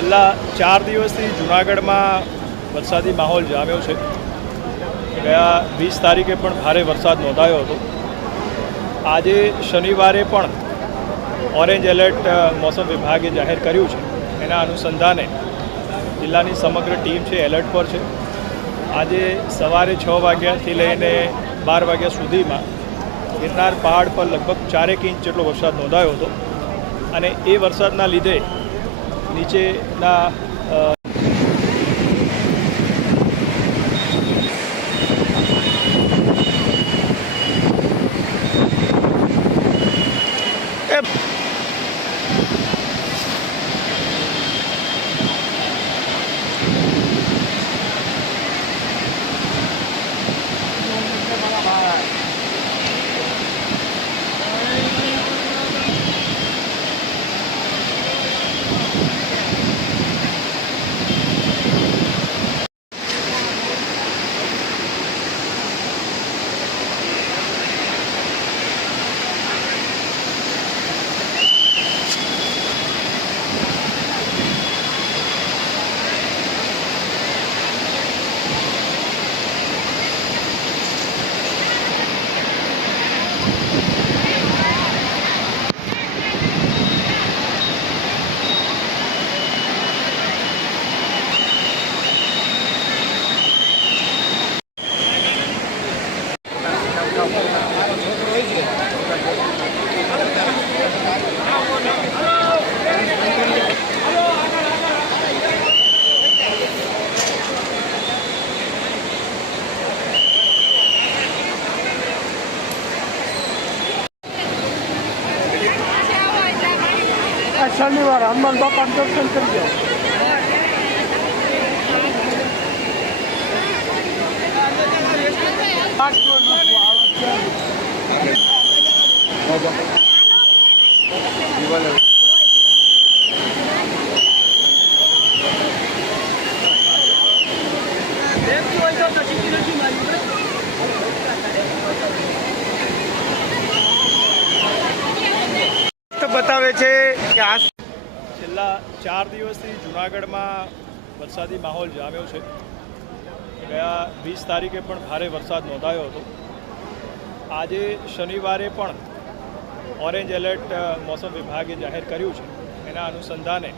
છેલ્લા 4 દિવસથી જૂનાગઢમાં વરસાદી માહોલ જામ્યો છે। ગયા 20 તારીખે પણ ભારે વરસાદ નોંધાયો હતો। આજે શનિવારે પણ ઓરેન્જ એલર્ટ મોસમ વિભાગે જાહેર કર્યું છે। એના અનુસંધાને જિલ્લાની સમગ્ર ટીમ છે એલર્ટ પર છે। આજે સવારે 6 વાગ્યાથી લઈને 12 વાગ્યા સુધીમાં ગિરનાર પહાડ પર લગભગ 4 ઇંચ જેટલો વરસાદ નોંધાયો હતો અને એ વરસાદના લીધે નીચેના शनिवार हनुमान बापा दर्शन करिए। बतावे छे कि आ છેલ્લા 4 દિવસથી જૂનાગઢમાં વરસાદી માહોલ જામ્યો છે। ગયા 20 તારીખે પણ ભારે વરસાદ નોંધાયો હતો। આજે શનિવારે પણ ઓરેન્જ એલર્ટ મોસમ વિભાગે જાહેર કર્યું છે। એના અનુસંધાને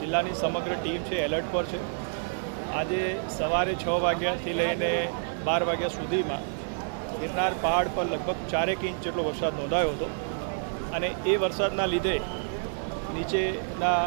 જિલ્લાની સમગ્ર ટીમ છે એલર્ટ પર છે। આજે સવારે 6 વાગ્યાથી લઈને 12 વાગ્યા સુધીમાં ગિરનાર પહાડ પર લગભગ 4 ઇંચ જેટલો વરસાદ નોંધાયો હતો અને એ વરસાદના લીધે નીચેના